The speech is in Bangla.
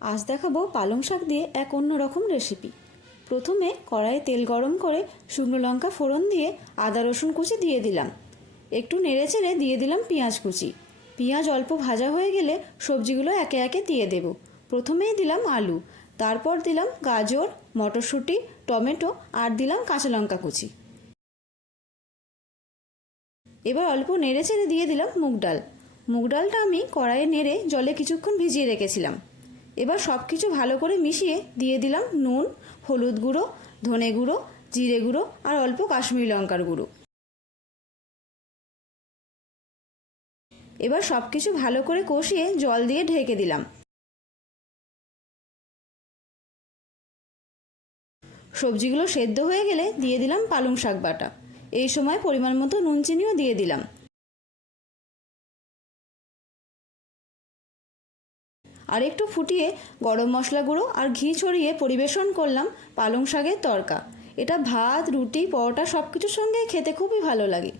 আজ দেখাবো পালং শাক দিয়ে এক অন্যরকম রেসিপি। প্রথমে কড়াইয়ে তেল গরম করে শুকনো লঙ্কা ফোড়ন দিয়ে আদা রসুন কুচি দিয়ে দিলাম। একটু নেড়েচেড়ে দিয়ে দিলাম পেঁয়াজ কুচি। পেঁয়াজ অল্প ভাজা হয়ে গেলে সবজিগুলো একে একে দিয়ে দেব। প্রথমেই দিলাম আলু, তারপর দিলাম গাজর, মটরশুঁটি, টমেটো আর দিলাম কাঁচা লঙ্কা কুচি। এবার অল্প নেড়েচেড়ে দিয়ে দিলাম মুগ ডাল। মুগ ডালটা আমি কড়াইয়ে নেড়ে জলে কিছুক্ষণ ভিজিয়ে রেখেছিলাম। এবার সব কিছু ভালো করে মিশিয়ে দিয়ে দিলাম নুন, হলুদ গুঁড়ো, ধনে গুঁড়ো, জিরে গুঁড়ো আর অল্প কাশ্মীরি লঙ্কার গুঁড়ো। এবার সব কিছু ভালো করে কষিয়ে জল দিয়ে ঢেকে দিলাম। সবজিগুলো সেদ্ধ হয়ে গেলে দিয়ে দিলাম পালং শাক বাটা। এই সময় পরিমাণ মতো নুন চিনিও দিয়ে দিলাম। আর একটু ফুটিয়ে গরম মশলা গুঁড়ো আর ঘি ছড়িয়ে পরিবেশন করলাম পালং শাকের তরকা। এটা ভাত, রুটি, পরোটা সব কিছুর সঙ্গেই খেতে খুবই ভালো লাগে।